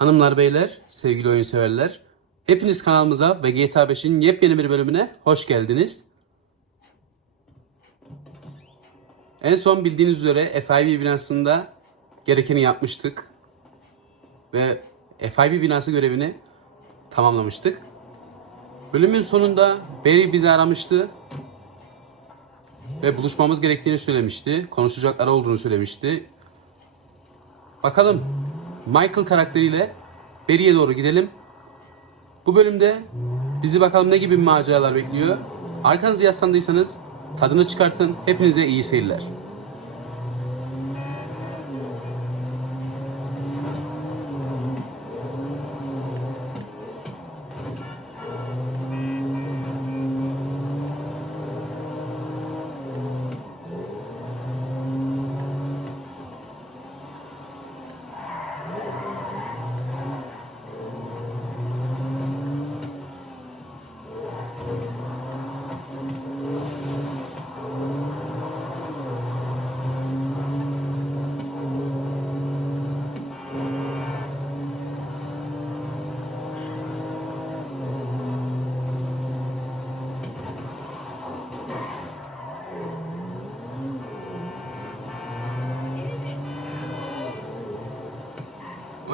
Hanımlar beyler, sevgili oyun severler. Hepiniz kanalımıza ve GTA 5'in yepyeni bir bölümüne hoş geldiniz. En son bildiğiniz üzere FIB binasında gerekeni yapmıştık. Ve FIB binası görevini tamamlamıştık. Bölümün sonunda Barry bizi aramıştı. Ve buluşmamız gerektiğini söylemişti. Konuşacakları olduğunu söylemişti. Bakalım Michael karakteriyle Barry'e doğru gidelim. Bu bölümde bizi bakalım ne gibi maceralar bekliyor. Arkanızda yaslandıysanız tadını çıkartın. Hepinize iyi seyirler.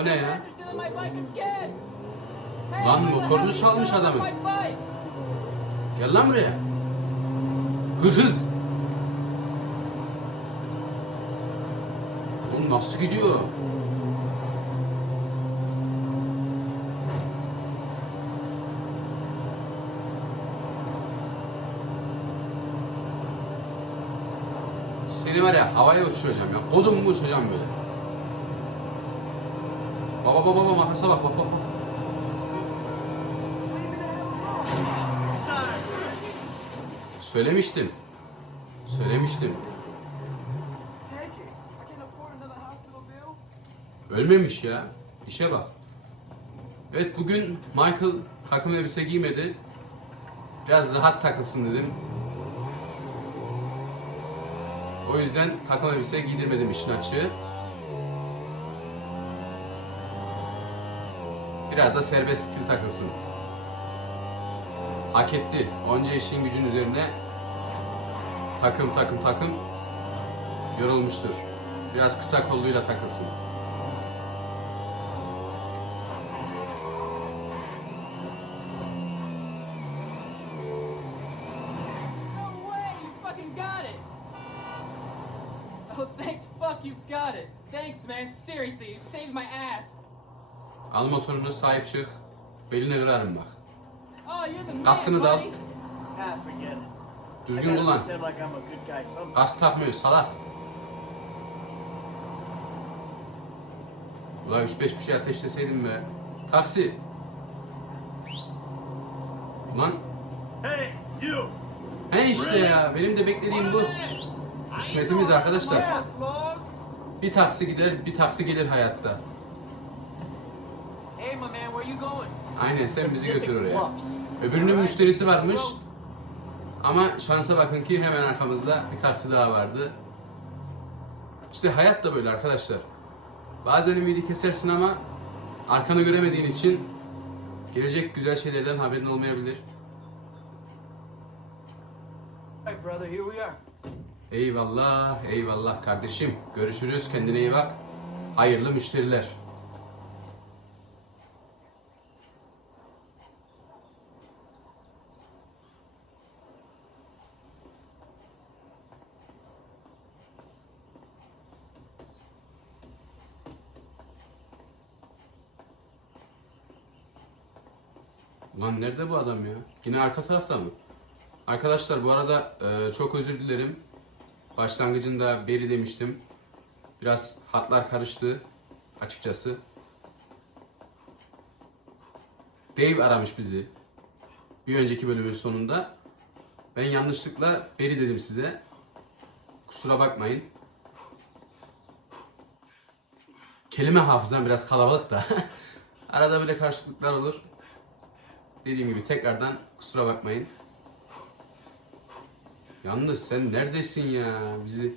O ne ya? Lan motorunu çalmış adamın. Gel lan buraya. Hırhız. Oğlum nasıl gidiyor? Seni var ya havaya uçuracağım ya. Kodum mu uçacağım böyle. Baba baba baba makasa bak bak bak. bak. Söylemiştim. Söylemiştim. Ölmemiş ya. İşe bak. Evet bugün Michael takım elbise giymedi. Biraz rahat takılsın dedim. O yüzden takım elbise giydirmedim işin açığı. Biraz da serbest stil takılsın. Hak etti. Onca işin gücün üzerine takım takım takım yorulmuştur. Biraz kısa kolluyla takılsın. Oh, thank fuck you've got it! Thanks, man. Seriously, you saved my ass. Al motorunu sahip çık. Beline kırarım bak. Kaskını da al. Düzgün kullan. Gaz takmıyor salak. Ulan 3-5 bir şey ateşleseydim be. Taksi. Ulan Hey, you! he işte ya benim de beklediğim bu. Kısmetimiz arkadaşlar. Bir taksi gider bir taksi gelir hayatta. Hey, my man, where you going? Aynen sen bizi götür oraya. Öbürünün müşterisi varmış. Ama şansa bakın ki hemen arkamızda bir taksi daha vardı. İşte hayat da böyle arkadaşlar. Bazen ümidi kesersin ama arkanı göremediğin için gelecek güzel şeylerden haberin olmayabilir. Hey, brother, here we are. Eyvallah, eyvallah kardeşim. Görüşürüz, kendine iyi bak. Hayırlı müşteriler. Lan nerede bu adam ya? Yine arka tarafta mı? Arkadaşlar bu arada e, çok özür dilerim. Başlangıcında beri demiştim. Biraz hatlar karıştı açıkçası. Dave aramış bizi. Bir önceki bölümün sonunda. Ben yanlışlıkla beri dedim size. Kusura bakmayın. Kelime hafızam biraz kalabalık da. Arada böyle karışıklıklar olur. Dediğim gibi tekrardan kusura bakmayın. Yalnız sen neredesin ya? Bizi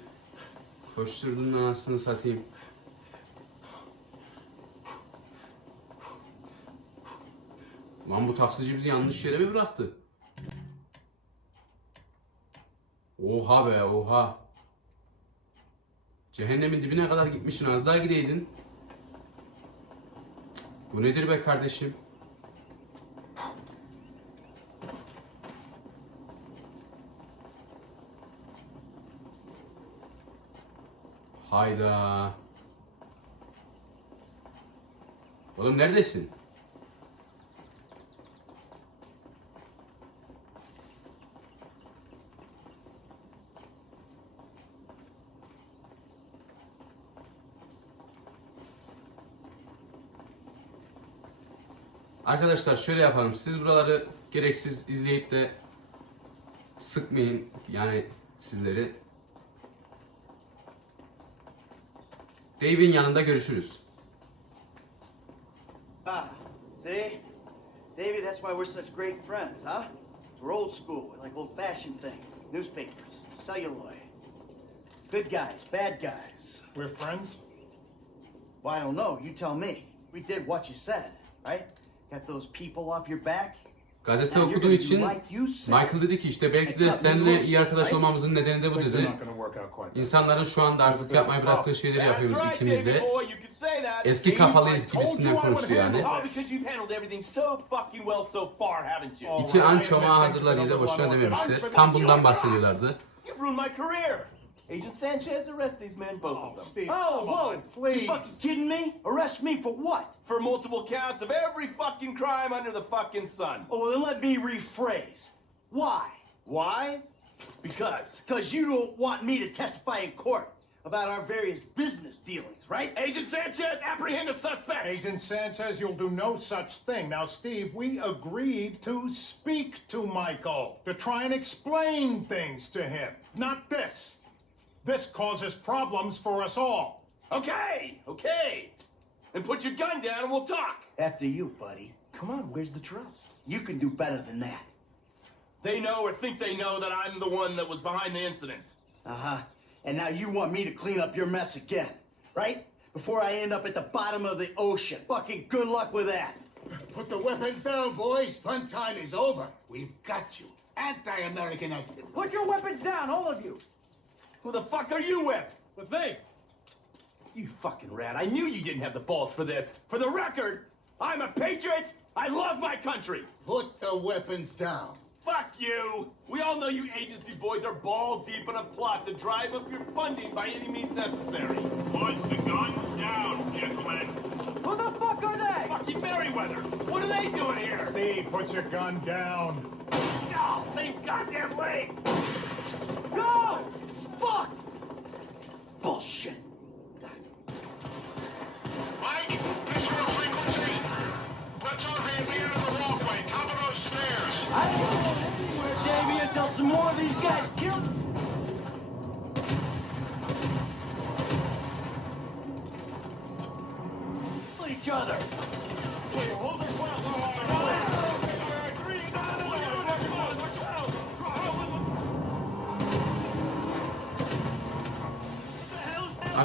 koşturdun anasını satayım. Lan bu taksici bizi yanlış yere mi bıraktı? Oha be oha. Cehennemin dibine kadar gitmişsin az daha gideydin. Bu nedir be kardeşim? Hayda. Oğlum neredesin? Arkadaşlar şöyle yapalım. Siz buraları gereksiz izleyip de sıkmayın yani sizleri. Dave'in yanında görüşürüz. Ah, see? Davey, that's why we're such great friends, huh? We're old school. We like old fashioned things. Newspapers, celluloid. Good guys, bad guys. We're friends? Well, I don't know. You tell me. We did what you said, right? Got those people off your back? Gazete okuduğu için. Michael dedi ki işte belki de seninle iyi arkadaş olmamızın nedeni de bu dedi. İnsanların şu anda artık yapmayı bıraktığı şeyleri yapıyoruz ikimiz de. Eski kafalıyız gibisinden konuştu yani. Oh? İti an çomağı hazırla diye de boşuna dememişler. Tam bundan bahsediyorlardı. You've ruined my career. Agent Sanchez, arrest these men, both Oh, of them. Steve, Oh, come whoa! on, please. You fucking kidding me? Arrest me for what? For multiple counts of every fucking crime under the fucking sun. Oh, well, then let me rephrase. Why? Why? Because. Because you don't want me to testify in court about our various business dealings, right? Agent Sanchez, apprehend the suspect! Agent Sanchez, you'll do no such thing. Now, Steve, we agreed to speak to Michael, to try and explain things to him. Not this. This causes problems for us all. Okay, okay. And put your gun down and we'll talk. After you, buddy. Come on, where's the trust? You can do better than that. They know or think they know that I'm the one that was behind the incident. Uh huh. And now you want me to clean up your mess again, right? Before I end up at the bottom of the ocean. Fucking good luck with that. Put the weapons down, boys. Fun time is over. We've got you. Anti-American activity. Put your weapons down, all of you. Who the fuck are you with? With me. You fucking rat. I knew you didn't have the balls for this. For the record, I'm a patriot. I love my country. Put the weapons down. Fuck you. We all know you agency boys are ball deep in a plot to drive up your funding by any means necessary. Put the guns down, gentlemen. Who the fuck are they? Fucking Merriweather. What are they doing here? Steve, put your gun down. Oh, same goddamn way. Go! Fuck! Bullshit. Mike, this is your frequency. Let's the end of the walkway, top of those stairs. I ain't going anywhere, Davey, until some more of these guys kill. each other.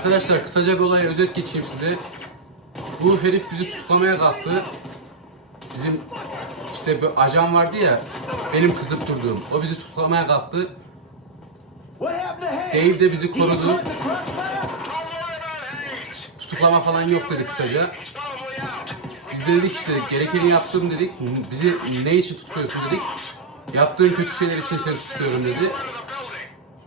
Arkadaşlar kısaca bir olaya özet geçeyim size. Bu herif bizi tutuklamaya kalktı. Bizim işte bir ajan vardı ya benim kızıp durduğum. O bizi tutuklamaya kalktı. Dave de bizi korudu. Tutuklama falan yok dedi kısaca. Biz de dedik işte gerekeni yaptım dedik. Bizi ne için tutukluyorsun dedik. Yaptığın kötü şeyler için seni tutukluyorum dedi. Out of the building.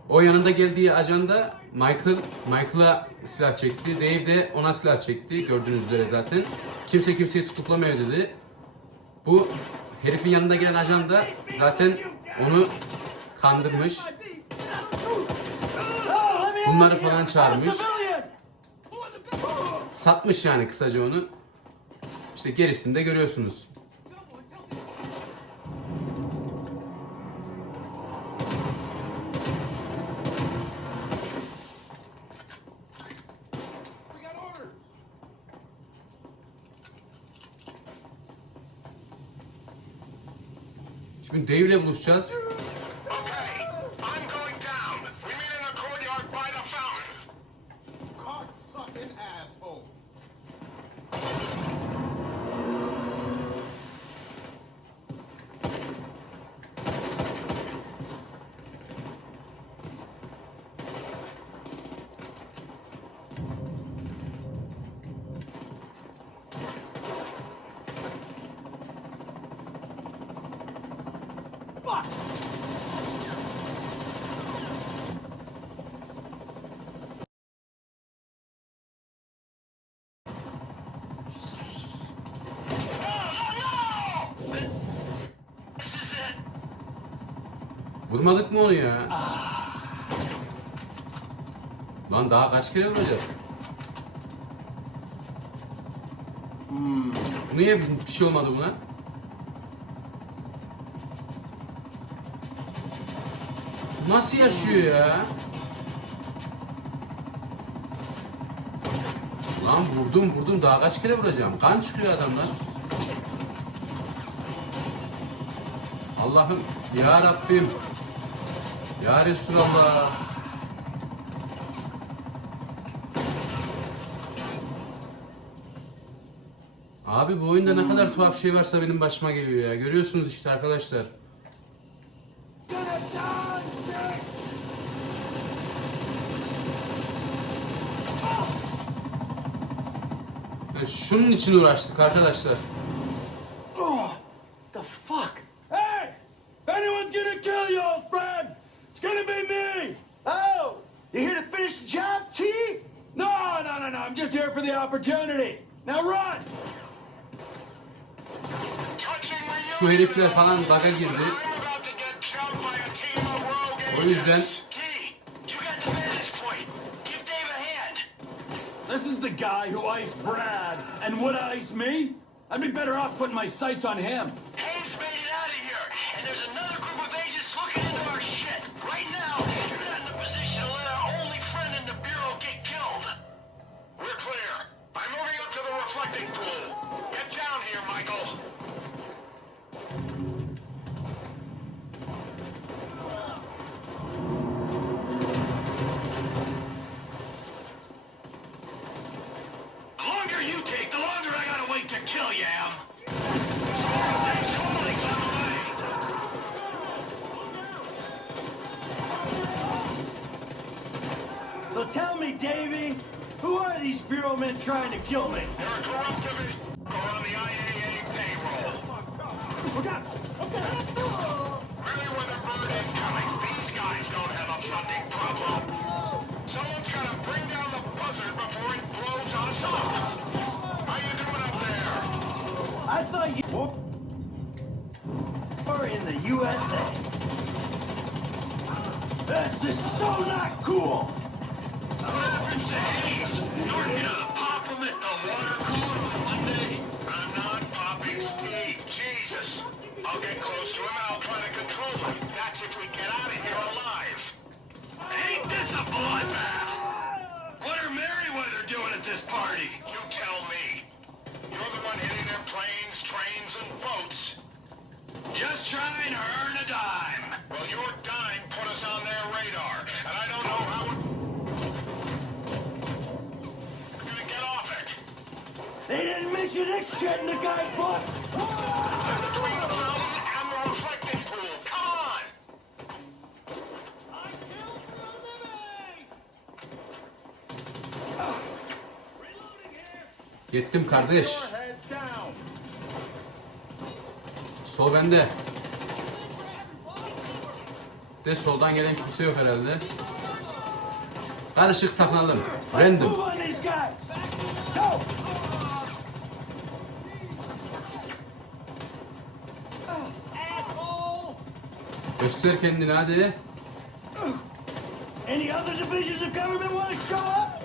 O yanında geldiği ajanda Michael, Michael'a silah çekti. Dave de ona silah çekti. Gördüğünüz üzere zaten. Kimse kimseyi tutuklamıyor dedi. Bu herifin yanında gelen ajan da zaten onu kandırmış. Bunları falan çağırmış. Satmış yani kısaca onu. İşte gerisini de görüyorsunuz. Şimdi Dave'le buluşacağız. Vurmadık mı onu ya? Lan daha kaç kere vuracağız? Niye bir şey olmadı buna? Nasıl yaşıyor ya? Lan vurdum vurdum daha kaç kere vuracağım? Kan çıkıyor adamdan. Allah'ım ya Rabbim. Ya Resulallah. Abi bu oyunda ne kadar tuhaf şey varsa benim başıma geliyor ya. Görüyorsunuz işte arkadaşlar. Şunun için uğraştık arkadaşlar. Şu herifler falan bug'a girdi. I'm about to get jumped by a team of rogue O yüzden agents. T, you got the vantage point. Give Dave a hand. This is the guy who iced Brad and would ice me? I'd be better off putting my sights on him. So tell me, Davy, who are these Bureau men trying to kill me? They're a corrupt or on the IAA payroll. Oh, Merriweather Bird incoming. These guys don't have a funding problem. Someone's gotta bring down the buzzard before it blows us up. How you doing up there? I thought you were in the USA. This is so not cool. To You're gonna pop him at the water cooler on Monday? I'm not popping Steve. Jesus. I'll get close to him and I'll try to control him. That's if we get out of here alive. Ain't this a bloodbath? What are Merriweather doing at this party? You tell me. You're the one hitting their planes, trains, and boats. Just trying to earn a dime. Well, your dime put us on their radar, and I don't know how we're in guidebook. Between the on! Gittim kardeş. Sol bende. De soldan gelen kimse yok herhalde. Karışık takılalım. Move Random. Göster kendini hadi. Any other divisions of government want to show up?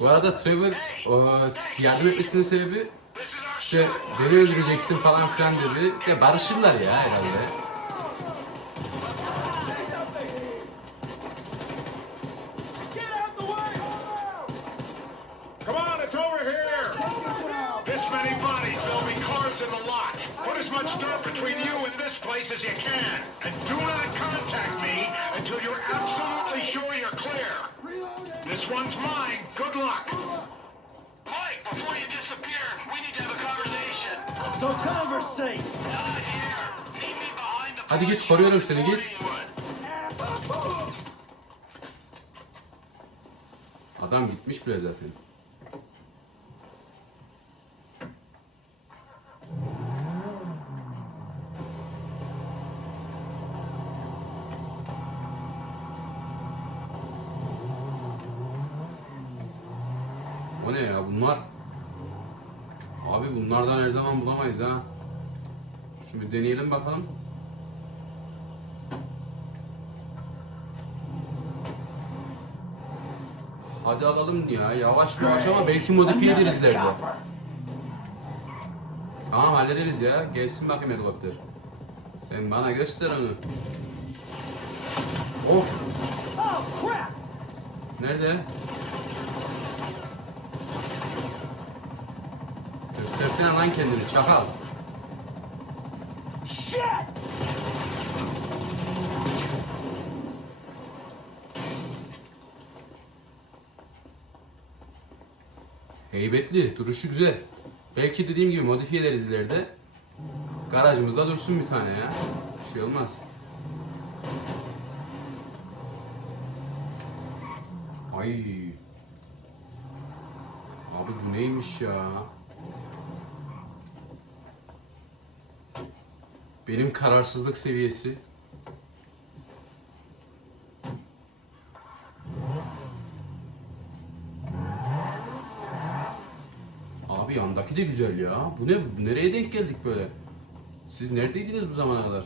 Bu arada Trevor o, yardım etmesinin sebebi işte beni öldüreceksin falan filan dedi. De barışırlar ya herhalde. As you can. And do not contact me until you're absolutely sure you're clear. This one's mine. Good luck. Mike, before you disappear, we need to have a conversation. So conversate. Not here. Meet me behind the Hadi git, koruyorum seni, git. Adam gitmiş bile zaten. O ne ya bunlar? Abi bunlardan her zaman bulamayız ha. Bir deneyelim bakalım. Hadi alalım ya. Yavaş yavaş ama belki modifiye ederiz ileride. Tamam hallederiz ya. Gelsin bakayım helikopter. Sen bana göster onu. Of. Oh! Nerede? Göstersene lan kendini çakal. Shit! Heybetli, duruşu güzel. Belki dediğim gibi modifiye ederiz ileride. Garajımızda dursun bir tane ya. Bir şey olmaz. Ay. Abi bu neymiş ya? Benim kararsızlık seviyesi. Abi yandaki de güzel ya. Bu ne? Nereye denk geldik böyle? Siz neredeydiniz bu zamana kadar?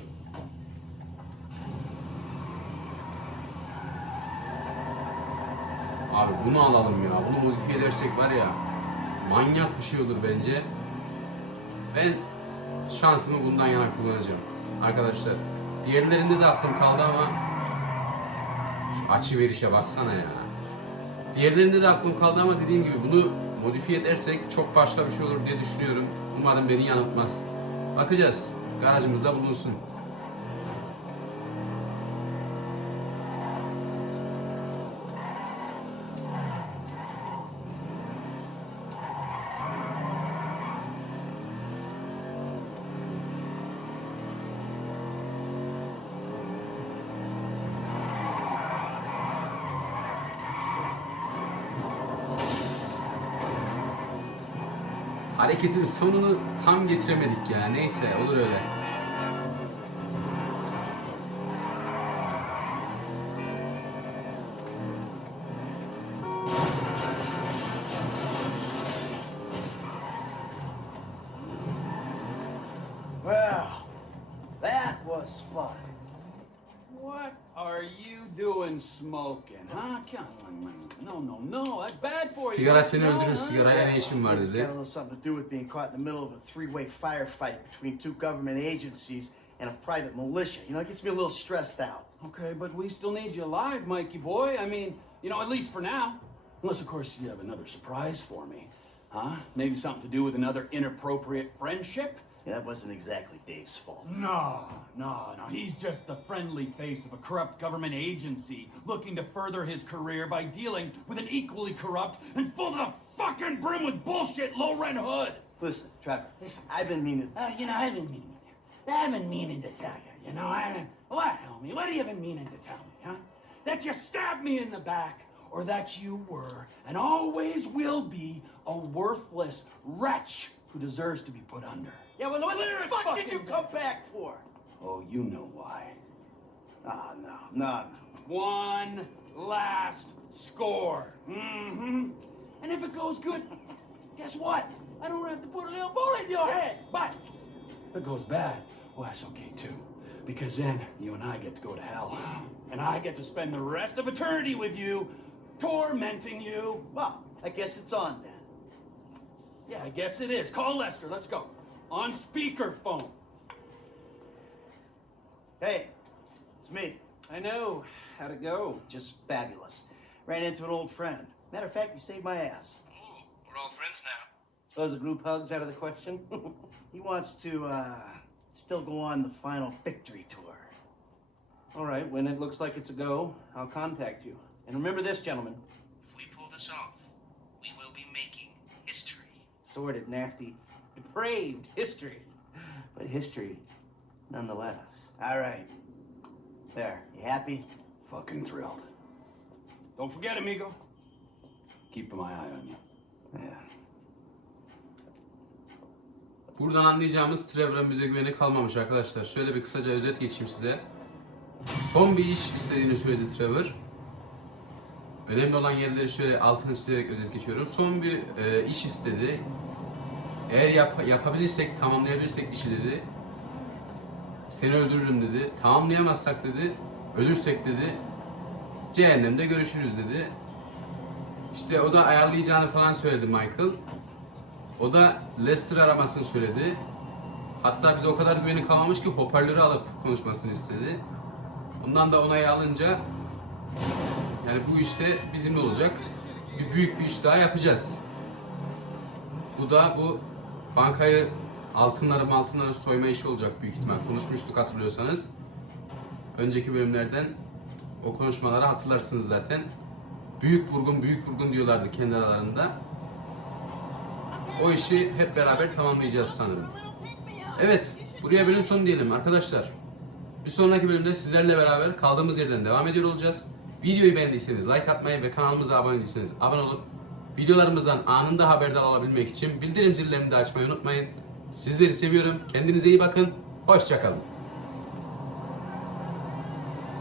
Abi bunu alalım ya. Bunu modifiye edersek var ya manyak bir şey olur bence. Ben şansımı bundan yana kullanacağım. Arkadaşlar diğerlerinde de aklım kaldı ama şu açı verişe baksana ya. Diğerlerinde de aklım kaldı ama dediğim gibi bunu modifiye edersek çok başka bir şey olur diye düşünüyorum. Umarım beni yanıltmaz. Bakacağız. Garajımızda bulunsun. Hareketin sonunu tam getiremedik ya. Neyse olur öyle. Well, that was fun. What are you doing smoking, huh? Come on, man. No, no, no. That's bad for you. Sigara seni No, öldürür. no, Sigarayla ne işin var It's got a little something to do with being caught in the middle of a three-way firefight between two government agencies and a private militia. You know, it gets me a little stressed out. Okay, but we still need you alive, Mikey boy. I mean, you know, at least for now. Unless, of course, you have another surprise for me. Huh? Maybe something to do with another inappropriate friendship? That wasn't exactly Dave's fault. No, no, no. He's just the friendly face of a corrupt government agency looking to further his career by dealing with an equally corrupt and full to the fucking brim with bullshit low rent hood. Listen, Trevor, listen, I've been meaning. Uh, you know, I've been meaning, I've been meaning to tell you. You know, I've been, what, homie? What have you been meaning to tell me, huh? That you stabbed me in the back, or that you were and always will be a worthless wretch who deserves to be put under. Yeah, well, what Clear the as fuck did you come back for? Oh, you know why. Ah, no, no, no. One last score. Mm-hmm. And if it goes good, guess what? I don't have to put a little bullet in your head. But if it goes bad, well, that's okay too. Because then you and I get to go to hell. And I get to spend the rest of eternity with you, tormenting you. Well, I guess it's on then. Yeah, I guess it is. Call Lester. Let's go. On speakerphone. Hey, it's me. I know. How'd it go? Just fabulous. Ran into an old friend. Matter of fact, he saved my ass. We're all friends now. Suppose a group hug's out of the question? He wants to uh, still go on the final victory tour. All right, when it looks like it's a go, I'll contact you. And remember this, gentlemen. If we pull this off, we will be making history. Sordid, nasty, depraved history. But history, nonetheless. All right. There, you happy? Fucking thrilled. Don't forget, amigo. Keeping my eye on you. Yeah. Buradan anlayacağımız Trevor'ın bize güveni kalmamış arkadaşlar. Şöyle bir kısaca özet geçeyim size. Son bir iş istediğini söyledi Trevor. Önemli olan yerleri şöyle altını çizerek özet geçiyorum. Son bir e, iş istedi. Eğer yap- yapabilirsek, tamamlayabilirsek işi dedi. Seni öldürürüm dedi. Tamamlayamazsak dedi. Ölürsek dedi. Cehennemde görüşürüz dedi. İşte o da ayarlayacağını falan söyledi Michael. O da Lester aramasını söyledi. Hatta bize o kadar güveni kalmamış ki hoparlörü alıp konuşmasını istedi. Ondan da onayı alınca yani bu işte bizimle olacak. Bir büyük bir iş daha yapacağız. Bu da bu bankayı altınları altınları soyma işi olacak büyük ihtimal. Konuşmuştuk hatırlıyorsanız. Önceki bölümlerden o konuşmaları hatırlarsınız zaten. Büyük vurgun büyük vurgun diyorlardı kendi aralarında. O işi hep beraber tamamlayacağız sanırım. Evet, buraya bölüm sonu diyelim arkadaşlar. Bir sonraki bölümde sizlerle beraber kaldığımız yerden devam ediyor olacağız. Videoyu beğendiyseniz like atmayı ve kanalımıza abone değilseniz abone olup videolarımızdan anında haberdar olabilmek için bildirim zillerini de açmayı unutmayın. Sizleri seviyorum. Kendinize iyi bakın. Hoşçakalın.